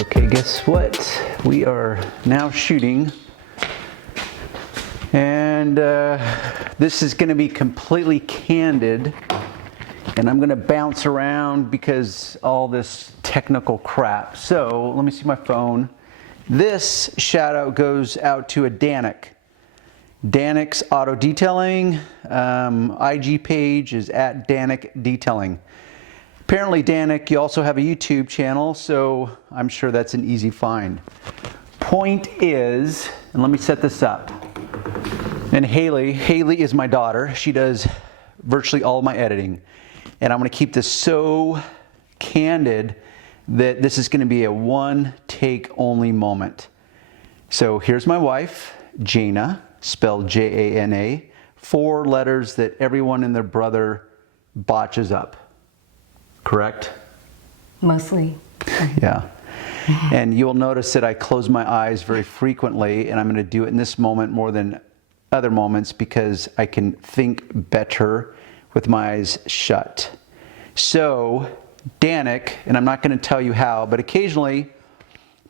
Okay, guess what? We are now shooting, and this is going to be completely candid, and I'm going to bounce around because all this technical crap. So let me see my phone. This shout out goes out to a Danik. Daniks Auto Detailing. IG page is at Danik Detailing. Apparently, Danik, you also have a YouTube channel, so I'm sure that's an easy find. Point is, and let me set this up. And Haley is my daughter. She does virtually all of my editing. And I'm going to keep this so candid that this is going to be a one take only moment. So here's my wife, Jana, spelled Jana, 4 letters that everyone and their brother botches up. Correct? Mostly. Yeah. And you'll notice that I close my eyes very frequently, and I'm going to do it in this moment more than other moments because I can think better with my eyes shut. So, Danik, and I'm not going to tell you how, but occasionally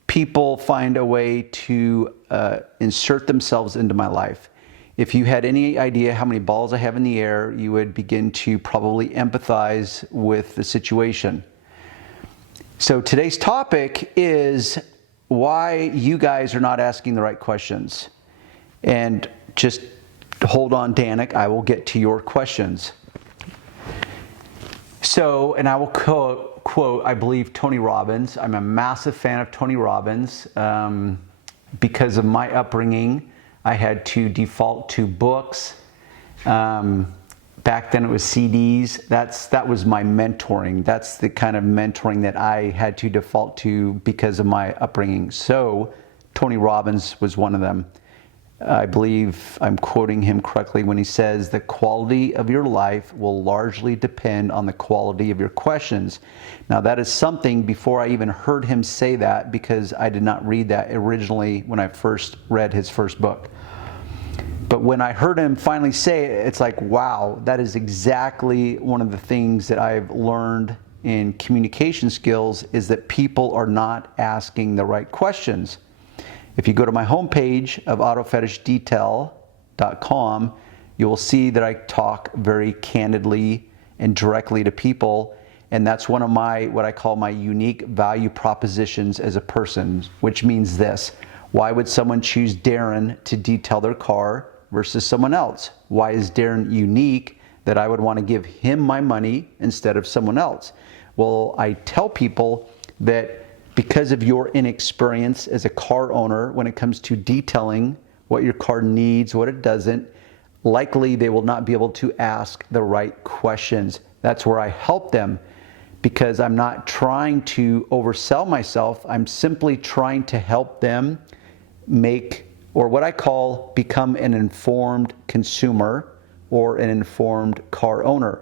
people find a way to insert themselves into my life. If you had any idea how many balls I have in the air, you would begin to probably empathize with the situation. So today's topic is why you guys are not asking the right questions. And just hold on, Danik, I will get to your questions. So, and I will quote, I believe, Tony Robbins. I'm a massive fan of Tony Robbins. Because of my upbringing, I had to default to books. Back then it was CDs. That was my mentoring. That's the kind of mentoring that I had to default to because of my upbringing. So Tony Robbins was one of them. I believe I'm quoting him correctly when he says the quality of your life will largely depend on the quality of your questions. Now that is something before I even heard him say that, because I did not read that originally when I first read his first book. But when I heard him finally say it, it's like, wow, that is exactly one of the things that I've learned in communication skills, is that people are not asking the right questions. If you go to my homepage of autofetishdetail.com, you will see that I talk very candidly and directly to people. And that's one of my, what I call my unique value propositions as a person, which means this: why would someone choose Darren to detail their car versus someone else? Why is Darren unique that I would want to give him my money instead of someone else? Well, I tell people that because of your inexperience as a car owner when it comes to detailing what your car needs, what it doesn't, likely they will not be able to ask the right questions. That's where I help them, because I'm not trying to oversell myself. I'm simply trying to help them make, or what I call, become an informed consumer or an informed car owner.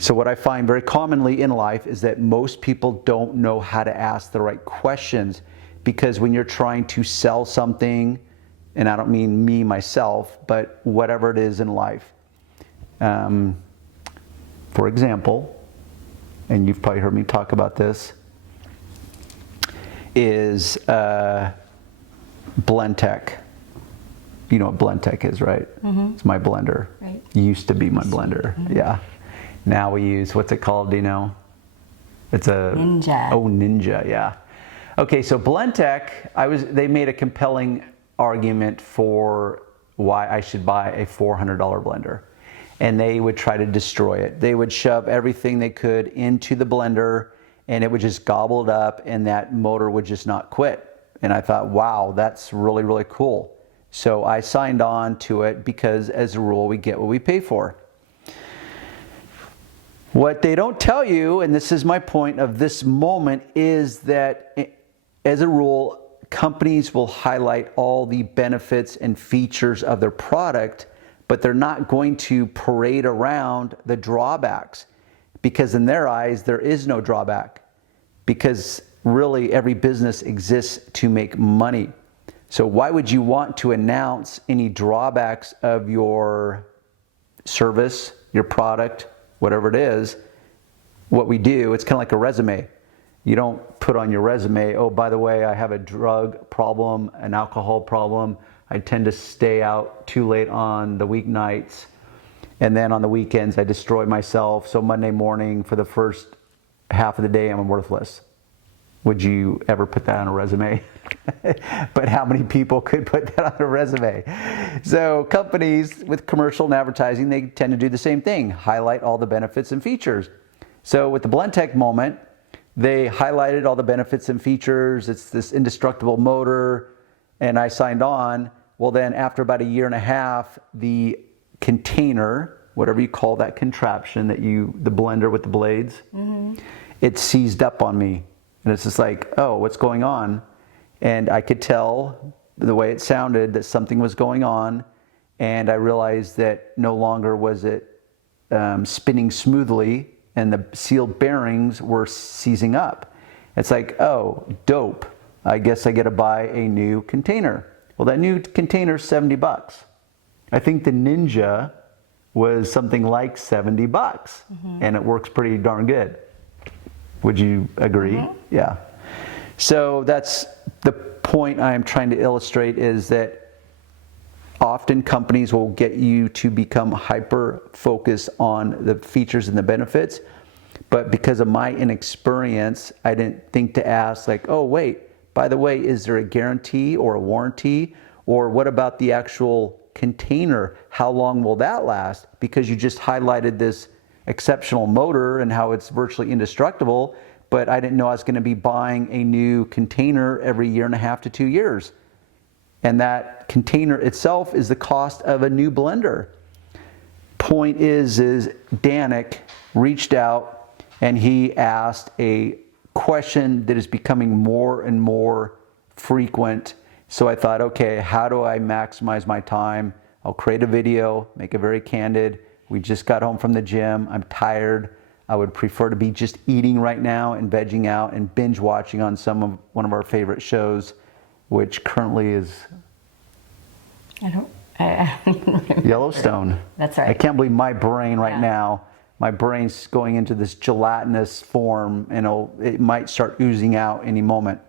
So what I find very commonly in life is that most people don't know how to ask the right questions, because when you're trying to sell something, and I don't mean me, myself, but whatever it is in life. For example, and you've probably heard me talk about this, is Blendtec. You know what Blendtec is, right? Mm-hmm. It's my blender. Right. Used to be my blender, mm-hmm. Yeah. Now we use, what's it called, do you know? It's a Ninja. Oh, Ninja, yeah. Okay, so Blendtec, they made a compelling argument for why I should buy a $400 blender. And they would try to destroy it. They would shove everything they could into the blender, and it would just gobble it up, and that motor would just not quit. And I thought, wow, that's really, really cool. So I signed on to it because, as a rule, we get what we pay for. What they don't tell you, and this is my point of this moment, is that as a rule, companies will highlight all the benefits and features of their product, but they're not going to parade around the drawbacks, because in their eyes, there is no drawback, because really every business exists to make money. So why would you want to announce any drawbacks of your service, your product, whatever it is? What we do, it's kind of like a resume. You don't put on your resume, oh, by the way, I have a drug problem, an alcohol problem. I tend to stay out too late on the weeknights. And then on the weekends, I destroy myself. So Monday morning, for the first half of the day, I'm worthless. Would you ever put that on a resume? But how many people could put that on a resume? So companies with commercial and advertising, they tend to do the same thing, highlight all the benefits and features. So with the Blendtec moment, they highlighted all the benefits and features. It's this indestructible motor, and I signed on. Well, then after about a year and a half, the container, whatever you call that contraption that the blender with the blades, it seized up on me. And it's just like, oh, what's going on? And I could tell the way it sounded that something was going on. And I realized that no longer was it spinning smoothly and the sealed bearings were seizing up. It's like, oh, dope. I guess I get to buy a new container. Well, that new container is $70. I think the Ninja was something like $70, and it works pretty darn good. Would you agree? Yeah. So that's the point I'm trying to illustrate, is that often companies will get you to become hyper focused on the features and the benefits, but because of my inexperience, I didn't think to ask, like, oh wait, by the way, is there a guarantee or a warranty? Or what about the actual container? How long will that last? Because you just highlighted this exceptional motor and how it's virtually indestructible, but I didn't know I was going to be buying a new container every year and a half to 2 years. And that container itself is the cost of a new blender. Point is Danik reached out and he asked a question that is becoming more and more frequent. So I thought, okay, how do I maximize my time? I'll create a video, make it very candid. We just got home from the gym. I'm tired. I would prefer to be just eating right now and vegging out and binge watching on one of our favorite shows, which currently is I don't Yellowstone. That's right. I can't believe my brain right now, my brain's going into this gelatinous form, and it might start oozing out any moment.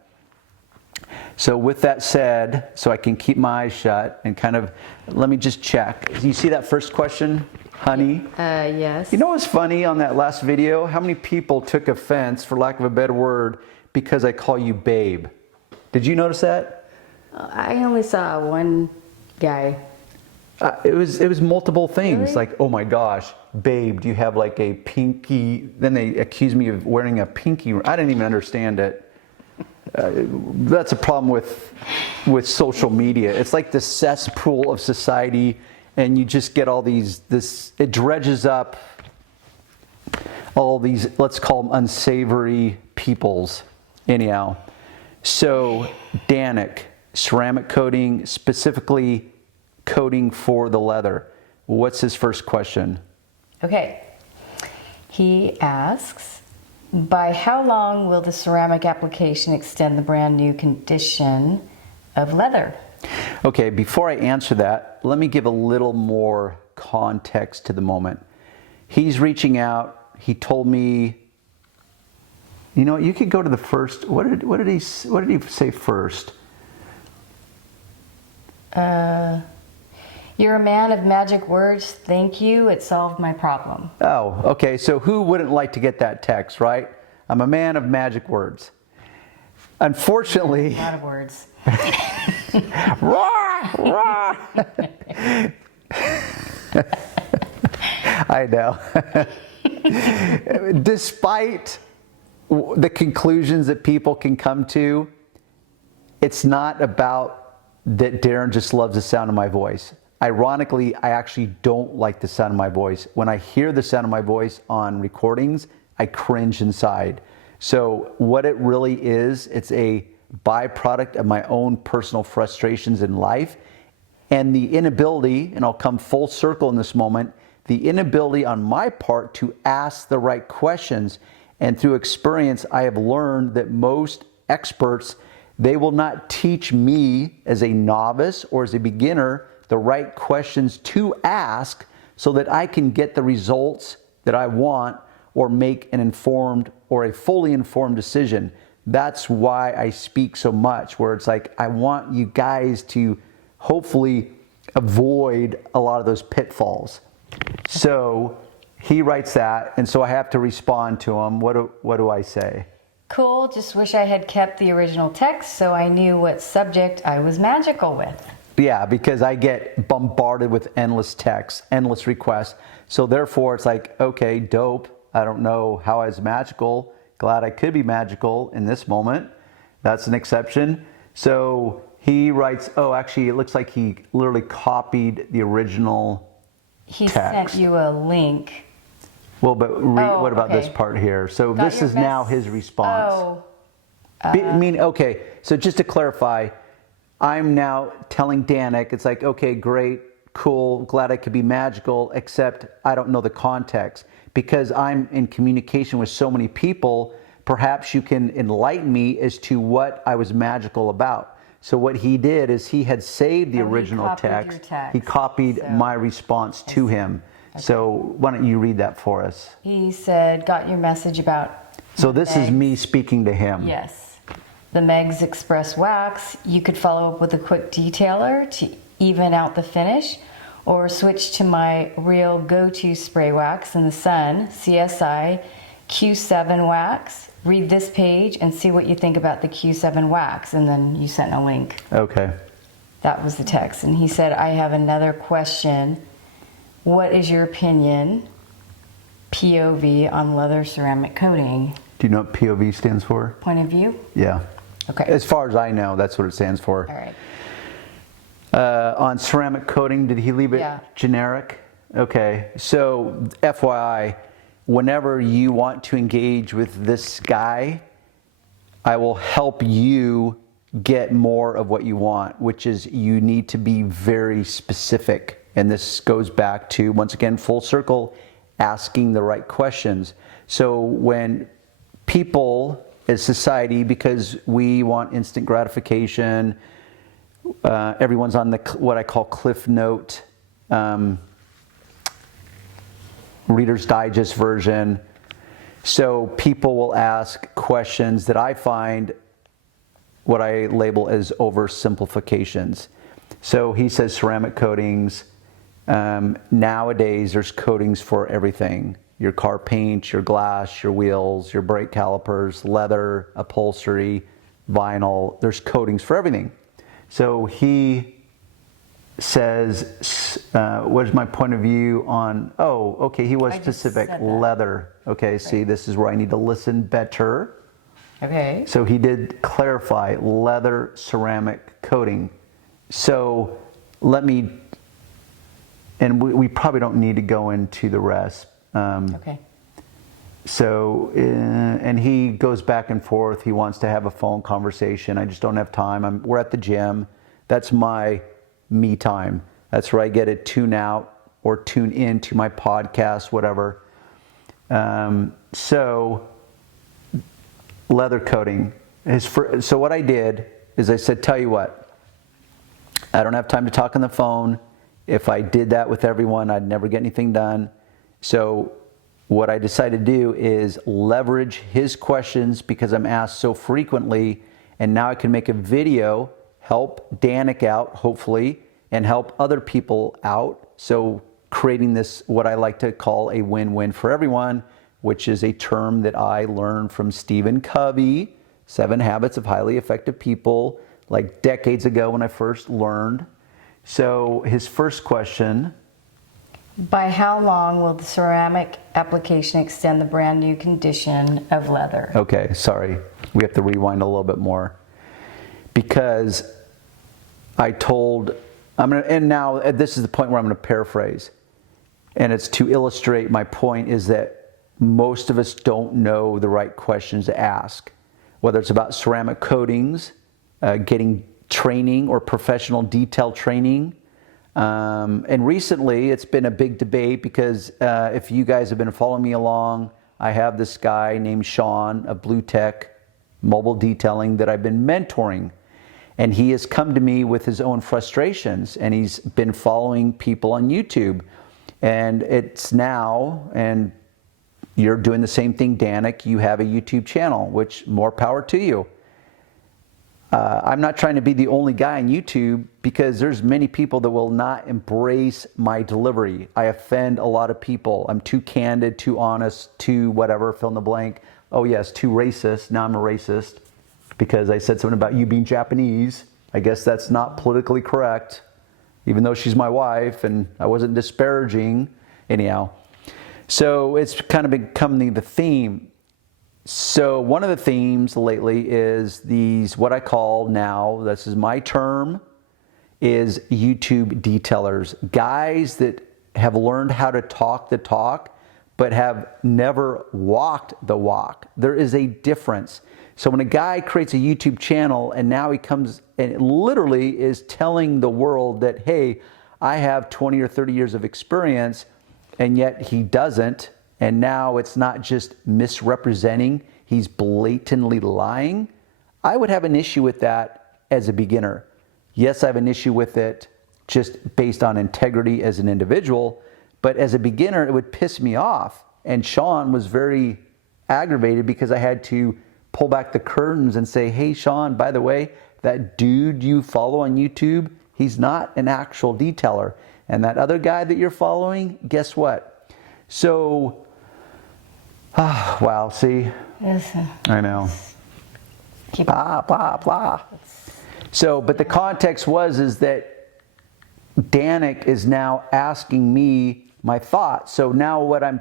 So with that said, so I can keep my eyes shut and kind of, let me just check. You see that first question, honey? Yes. You know what's funny on that last video? How many people took offense, for lack of a better word, because I call you babe? Did you notice that? I only saw one guy. It was multiple things. Really? Like, oh my gosh, babe, do you have like a pinky? Then they accused me of wearing a pinky. I didn't even understand it. That's a problem with social media. It's like the cesspool of society, and you just get all it dredges up all these, let's call them unsavory peoples. Anyhow, so Danik, ceramic coating, specifically coating for the leather. What's his first question? Okay. He asks, by how long will the ceramic application extend the brand new condition of leather? Okay, before I answer that, let me give a little more context to the moment. He's reaching out. He told me, you know, you could go to the first. What did he say first? You're a man of magic words. Thank you. It solved my problem. Oh, okay. So who wouldn't like to get that text, right? I'm a man of magic words. Unfortunately, A lot of words. Rah, rah. I know. Despite the conclusions that people can come to, it's not about that Darren just loves the sound of my voice. Ironically, I actually don't like the sound of my voice. When I hear the sound of my voice on recordings, I cringe inside. So what it really is, it's a byproduct of my own personal frustrations in life and the inability, and I'll come full circle in this moment, the inability on my part to ask the right questions. And through experience, I have learned that most experts, they will not teach me as a novice or as a beginner the right questions to ask so that I can get the results that I want or make an informed or a fully informed decision. That's why I speak so much, where it's like, I want you guys to hopefully avoid a lot of those pitfalls. So he writes that, and so I have to respond to him. What do I say? Cool, just wish I had kept the original text so I knew what subject I was magical with. Yeah, because I get bombarded with endless texts, endless requests. So therefore, it's like, okay, dope. I don't know how I was magical. Glad I could be magical in this moment. That's an exception. So he writes, oh, actually, it looks like he literally copied the original text. Sent you a link. Well, but what about this part here? So this is now his response. Okay, so just to clarify, I'm now telling Danik, it's like, okay, great, cool, glad I could be magical, except I don't know the context. Because I'm in communication with so many people, perhaps you can enlighten me as to what I was magical about. So what he did is he had saved the original text. He copied my response to him. Okay. So why don't you read that for us? He said, got your message about... So this is me speaking to him. Yes. The Meg's Express Wax. You could follow up with a quick detailer to even out the finish, or switch to my real go-to spray wax in the sun, CSI Q7 wax. Read this page and see what you think about the Q7 wax. And then you sent a link. Okay. That was the text. And he said, I have another question. What is your opinion, POV, on leather ceramic coating? Do you know what POV stands for? Point of view? Yeah. Okay. As far as I know, that's what it stands for. All right. On ceramic coating, did he leave it generic? Okay, so FYI, whenever you want to engage with this guy, I will help you get more of what you want, which is you need to be very specific. And this goes back to, once again, full circle, asking the right questions. So when people as society, because we want instant gratification, everyone's on the what I call Cliff Note, Reader's Digest version. So people will ask questions that I find what I label as oversimplifications. So he says ceramic coatings. Nowadays there's coatings for everything. Your car paint, your glass, your wheels, your brake calipers, leather, upholstery, vinyl. There's coatings for everything. So he says, what is my point of view on, oh, okay, he was specific, leather. Okay, right. See, this is where I need to listen better. Okay. So he did clarify leather ceramic coating. So let me, and we probably don't need to go into the rest. Okay. So, and he goes back and forth. He wants to have a phone conversation. I just don't have time. We're at the gym. That's my me time. That's where I get to tune out or tune in to my podcast, whatever. So, leather coating. So what I did is I said, tell you what, I don't have time to talk on the phone. If I did that with everyone, I'd never get anything done. So what I decided to do is leverage his questions because I'm asked so frequently, and now I can make a video, help Danik out, hopefully, and help other people out. So creating this, what I like to call a win-win for everyone, which is a term that I learned from Stephen Covey, 7 Habits of Highly Effective People, like decades ago when I first learned. So his first question, by how long will the ceramic application extend the brand new condition of leather? Okay, sorry. We have to rewind a little bit more. Because I told, and now this is the point where I'm going to paraphrase. And it's to illustrate my point is that most of us don't know the right questions to ask. Whether it's about ceramic coatings, getting training or professional detail training. And recently it's been a big debate because if you guys have been following me along, I have this guy named Sean of Blendtec Mobile Detailing that I've been mentoring. And he has come to me with his own frustrations, and he's been following people on YouTube. And it's now, and you're doing the same thing, Danik. You have a YouTube channel, which more power to you. I'm not trying to be the only guy on YouTube, because there's many people that will not embrace my delivery. I offend a lot of people. I'm too candid, too honest, too whatever, fill in the blank. Oh yes, too racist. Now I'm a racist because I said something about you being Japanese. I guess that's not politically correct, even though she's my wife and I wasn't disparaging. Anyhow, so it's kind of becoming the theme. So one of the themes lately is these, what I call now, this is my term, is YouTube detailers. Guys that have learned how to talk the talk, but have never walked the walk. There is a difference. So when a guy creates a YouTube channel and now he comes and literally is telling the world that, hey, I have 20 or 30 years of experience, and yet he doesn't, and now it's not just misrepresenting, he's blatantly lying, I would have an issue with that as a beginner. Yes, I have an issue with it just based on integrity as an individual, but as a beginner, it would piss me off. And Sean was very aggravated because I had to pull back the curtains and say, hey, Sean, by the way, that dude you follow on YouTube, he's not an actual detailer. And that other guy that you're following, guess what? So, wow, see? I know. Blah, blah, blah. So, but the context is that Danik is now asking me my thoughts. So now what I'm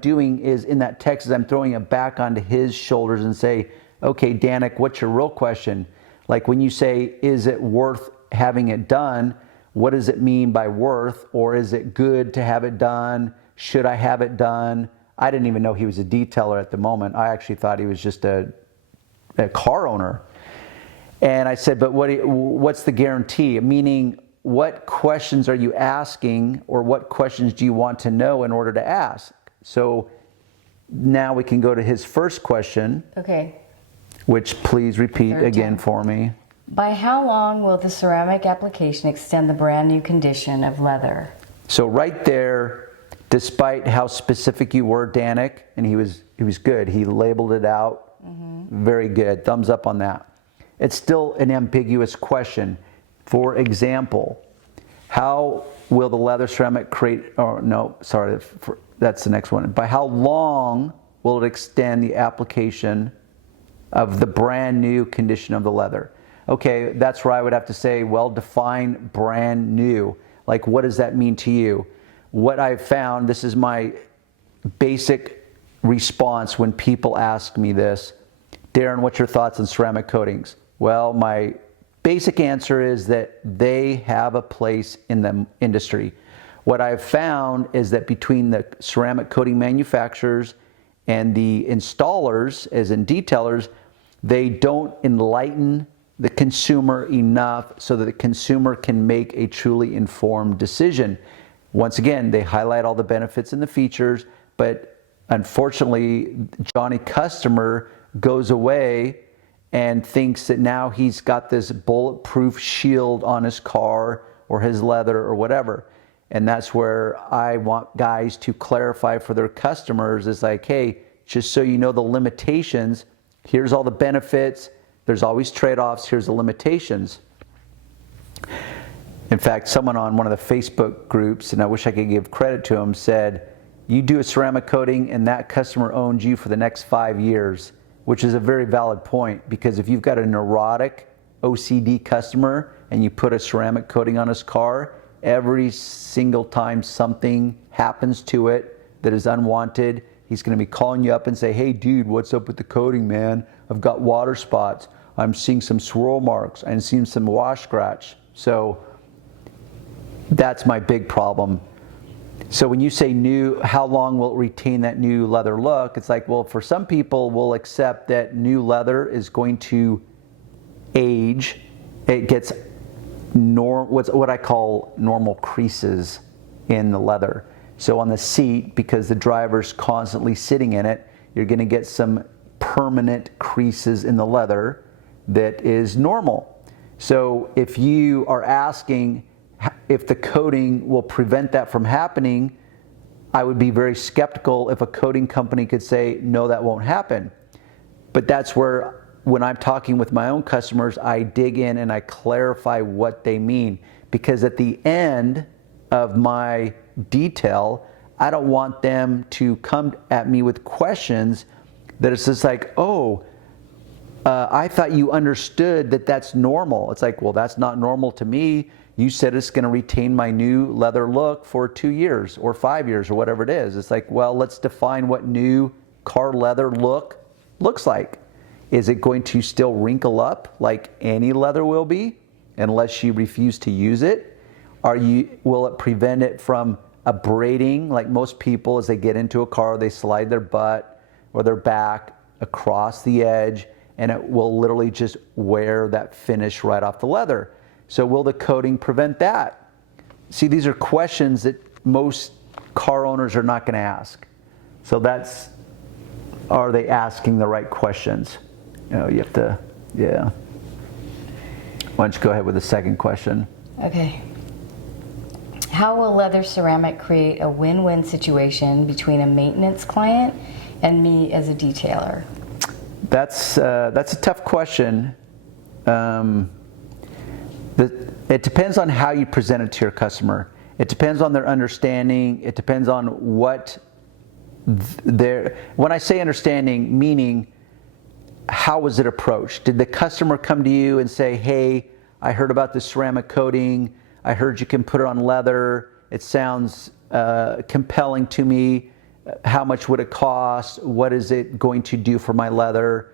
doing is, in that text, is I'm throwing it back onto his shoulders and say, okay, Danik, what's your real question? Like when you say, is it worth having it done? What does it mean by worth? Or is it good to have it done? Should I have it done? I didn't even know he was a detailer at the moment. I actually thought he was just a car owner. And I said, but what's the guarantee? Meaning, what questions are you asking, or what questions do you want to know in order to ask? So now we can go to his first question. Okay. Which please repeat again for me. By how long will the ceramic application extend the brand new condition of leather? So right there, despite how specific you were, Danik, and he was good. He labeled it out. Mm-hmm. Very good. Thumbs up on that. It's still an ambiguous question. For example, how will the leather ceramic create, oh no, sorry, that's the next one. By how long will it extend the application of the brand new condition of the leather? Okay, that's where I would have to say, well, define brand new. Like, what does that mean to you? What I've found, this is my basic response when people ask me this, Darren, what's your thoughts on ceramic coatings? Well, my basic answer is that they have a place in the industry. What I've found is that between the ceramic coating manufacturers and the installers, as in detailers, they don't enlighten the consumer enough so that the consumer can make a truly informed decision. Once again, they highlight all the benefits and the features, but unfortunately, Johnny customer goes away and thinks that now he's got this bulletproof shield on his car or his leather or whatever. And that's where I want guys to clarify for their customers, is like, hey, just so you know the limitations, here's all the benefits, there's always trade-offs, here's the limitations. In fact, someone on one of the Facebook groups, and I wish I could give credit to him, said, you do a ceramic coating and that customer owns you for the next 5 years. Which is a very valid point, because if you've got a neurotic OCD customer and you put a ceramic coating on his car, every single time something happens to it that is unwanted, he's going to be calling you up and say, hey dude, what's up with the coating, man? I've got water spots. I'm seeing some swirl marks. I'm seeing some wash scratch. So that's my big problem. So when you say new, how long will it retain that new leather look? It's like, well, for some people, we'll accept that new leather is going to age. It gets what I call normal creases in the leather. So on the seat, because the driver's constantly sitting in it, you're going to get some permanent creases in the leather that is normal. So if you are asking if the coating will prevent that from happening, I would be very skeptical if a coating company could say, no, that won't happen. But that's where, when I'm talking with my own customers, I dig in and I clarify what they mean. Because at the end of my detail, I don't want them to come at me with questions that it's just like, oh, I thought you understood that that's normal. It's like, well, that's not normal to me. You said it's going to retain my new leather look for 2 years or 5 years or whatever it is. It's like, well, let's define what new car leather look looks like. Is it going to still wrinkle up like any leather will be unless you refuse to use it? Will it prevent it from abrading like most people as they get into a car, they slide their butt or their back across the edge and it will literally just wear that finish right off the leather. So will the coating prevent that? See, these are questions that most car owners are not going to ask. So that's, are they asking the right questions? You know, you have to, yeah. Why don't you go ahead with the second question? Okay. How will leather ceramic create a win-win situation between a maintenance client and me as a detailer? That's a tough question. It depends on how you present it to your customer. It depends on their understanding. It depends on what when I say understanding, meaning how was it approached? Did the customer come to you and say, hey, I heard about this ceramic coating. I heard you can put it on leather. It sounds compelling to me. How much would it cost? What is it going to do for my leather?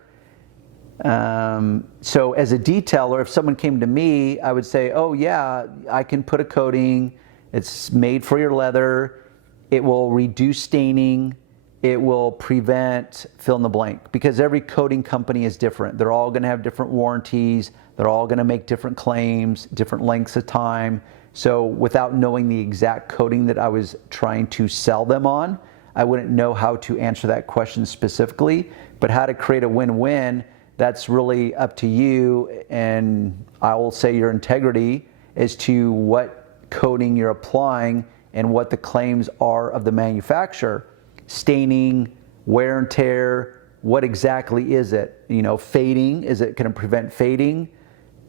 So as a detailer, if someone came to me, I would say, oh yeah, I can put a coating. It's made for your leather. It will reduce staining. It will prevent fill in the blank, because every coating company is different. They're all going to have different warranties. They're all going to make different claims, different lengths of time. So without knowing the exact coating that I was trying to sell them on, I wouldn't know how to answer that question specifically. But how to create a win-win, that's really up to you, and I will say your integrity as to what coating you're applying and what the claims are of the manufacturer. Staining, wear and tear, what exactly is it? You know, fading, is it going to prevent fading?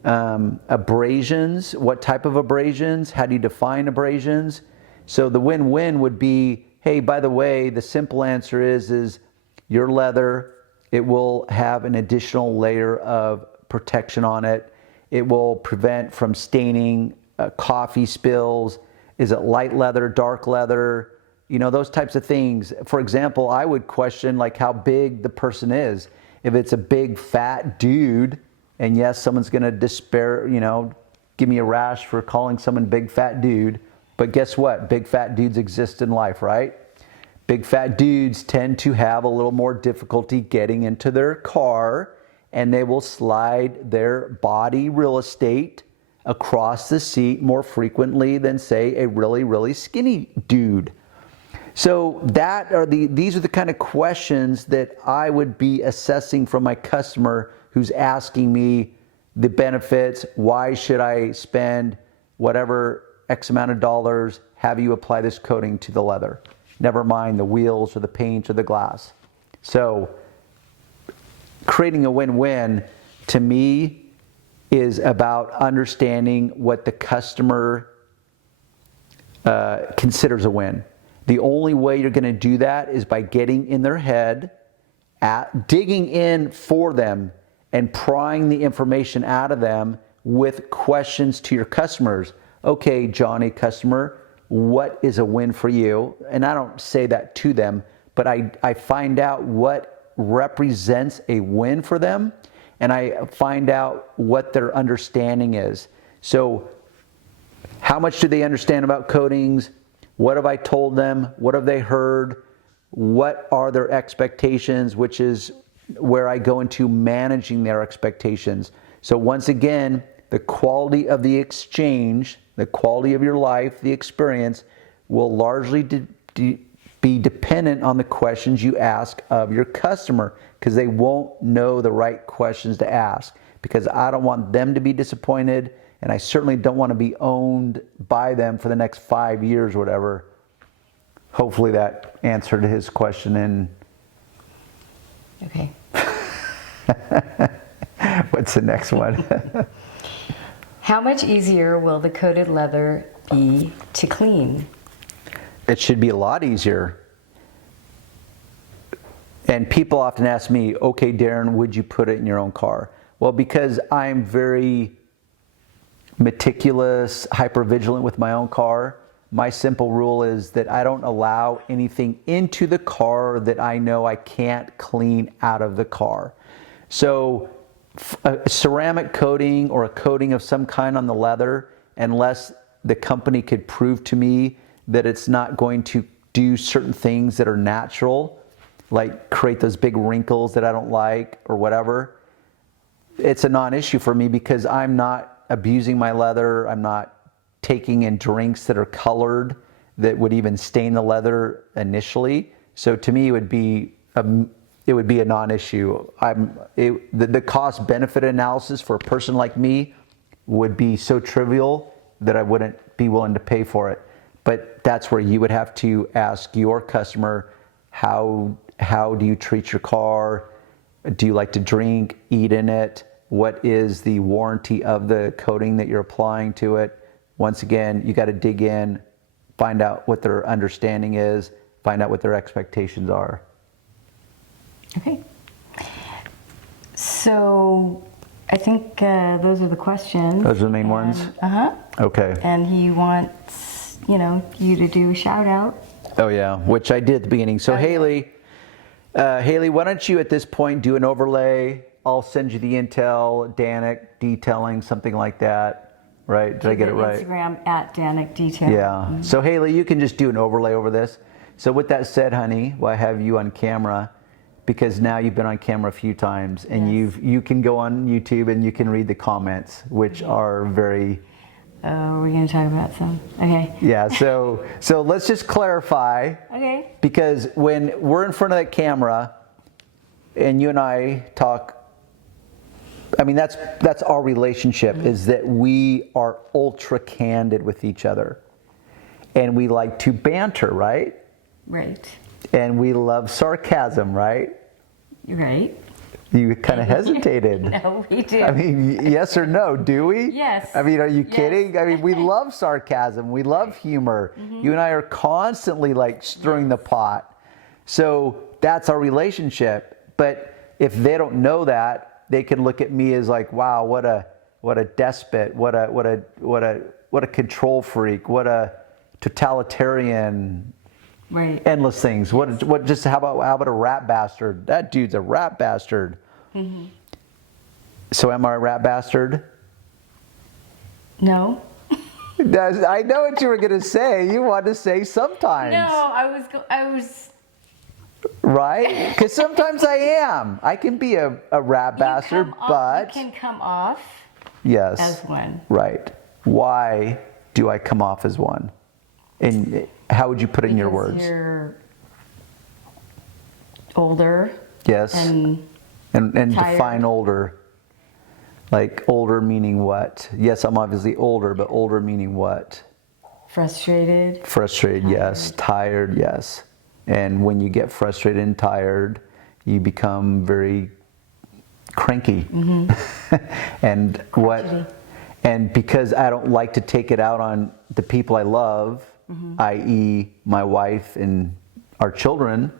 Abrasions, what type of abrasions? How do you define abrasions? So the win-win would be, hey, by the way, the simple answer is your leather, it will have an additional layer of protection on it. It will prevent from staining, coffee spills. Is it light leather, dark leather? You know, those types of things. For example, I would question like how big the person is. If it's a big fat dude, and yes, someone's going to despair, you know, give me a rash for calling someone big fat dude. But guess what? Big fat dudes exist in life, right? Big fat dudes tend to have a little more difficulty getting into their car, and they will slide their body real estate across the seat more frequently than, say, a really, really skinny dude. So these are the kind of questions that I would be assessing from my customer who's asking me the benefits. Why should I spend whatever X amount of dollars, have you apply this coating to the leather? Never mind the wheels or the paint or the glass. So creating a win-win to me is about understanding what the customer considers a win. The only way you're going to do that is by getting in their head, digging in for them, and prying the information out of them with questions to your customers. Okay, Johnny, customer, what is a win for you? And I don't say that to them, but I find out what represents a win for them, and I find out what their understanding is. So how much do they understand about coatings? What have I told them? What have they heard? What are their expectations, which is where I go into managing their expectations. So once again, the quality of the exchange, the quality of your life, the experience will largely be dependent on the questions you ask of your customer, because they won't know the right questions to ask, because I don't want them to be disappointed, and I certainly don't want to be owned by them for the next 5 years or whatever. hopefully that answered his question. And Okay. what's the next one? How much easier will the coated leather be to clean? It should be a lot easier. And people often ask me, okay, Darren, would you put it in your own car? Well, because I'm very meticulous, hyper-vigilant with my own car, my simple rule is that I don't allow anything into the car that I know I can't clean out of the car. So a ceramic coating or a coating of some kind on the leather, unless the company could prove to me that it's not going to do certain things that are natural, like create those big wrinkles that I don't like or whatever, it's a non-issue for me because I'm not abusing my leather. I'm not taking in drinks that are colored that would even stain the leather initially. So to me, it would be a non-issue. The cost-benefit analysis for a person like me would be so trivial that I wouldn't be willing to pay for it. But that's where you would have to ask your customer, how do you treat your car? Do you like to drink, eat in it? What is the warranty of the coating that you're applying to it? Once again, you got to dig in, find out what their understanding is, find out what their expectations are. Okay. So I think those are the questions. Those are the main ones? Uh-huh. Okay. And he wants, you to do a shout out. Oh yeah, which I did at the beginning. So Haley, why don't you at this point do an overlay? I'll send you the intel, Danik Detailing, something like that. Right? Did I get it right? Instagram at Danik Detailing. Yeah. Mm-hmm. So Haley, you can just do an overlay over this. So with that said, honey, I have you on camera because now you've been on camera a few times and Yes. you can go on YouTube and you can read the comments, which are very... Oh, we're going to talk about some. Okay. Yeah, so let's just clarify. Okay. Because when we're in front of that camera and you and I talk, I mean, that's our relationship, is that we are ultra candid with each other. And we like to banter, right? Right. And we love sarcasm, right? You're right. You kind of hesitated. No, we do. I mean, yes or no, do we? Yes. I mean, are you Yes. kidding? I mean, we love sarcasm. We love humor. Mm-hmm. You and I are constantly like stirring the pot. So that's our relationship. But if they don't know that, they can look at me as like, wow, what a despot, what a control freak, what a totalitarian. Right. Endless things. What? Just how about a rat bastard? That dude's a rat bastard. Mm-hmm. So am I a rat bastard? No. I know what you were gonna say. You wanted to say sometimes. No, I was. Right? Because sometimes I am. I can be a rat bastard, but you can come off yes, as one. Right. Why do I come off as one? And how would you put it in your Because words? You're older. Yes. And And tired. define older. Like older meaning what? Yes, I'm obviously older, but older meaning what? frustrated. Frustrated, yes. Tired, yes. And when you get frustrated and tired, you become very cranky. Mm-hmm. And and because I don't like to take it out on the people I love, i.e. my wife and our children,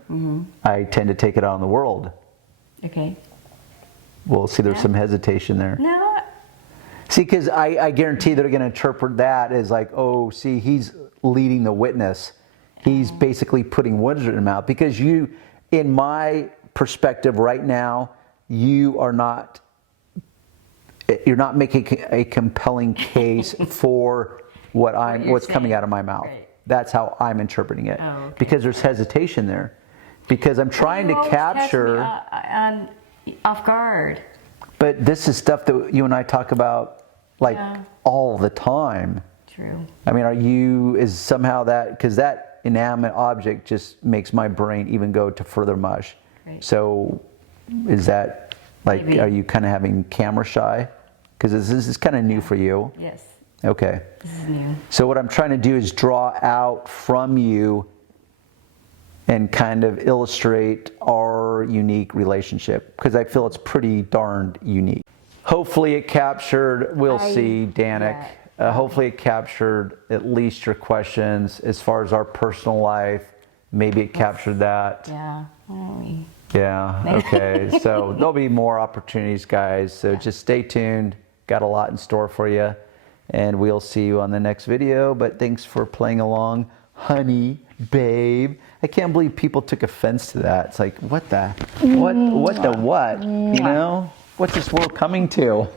I tend to take it out on the world. Okay. Well, see, there's some hesitation there. No. See, because I guarantee they're going to interpret that as like, oh, see, he's leading the witness. He's basically putting words in their mouth. Because you, in my perspective right now, you're not making a compelling case for what's coming out of my mouth. Right. That's how I'm interpreting it. Oh, okay. Because there's hesitation there. Because I'm trying to capture. Off guard. But this is stuff that you and I talk about like all the time. True. I mean, is somehow that, because that inanimate object just makes my brain even go to further mush. Right. So is that like, Maybe. are you kind of having camera shy? Because this is kind of new for you. Yes. Okay. This is new. So what I'm trying to do is draw out from you and kind of illustrate our unique relationship, because I feel it's pretty darned unique. Hopefully it captured, we'll see, Danik. Hopefully it captured at least your questions as far as our personal life. Maybe it captured that. Yeah. Yeah, okay. So there'll be more opportunities, guys. So just stay tuned. Got a lot in store for you. And we'll see you on the next video. But thanks for playing along, honey, babe. I can't believe people took offense to that. It's like, what the what? You know? What's this world coming to?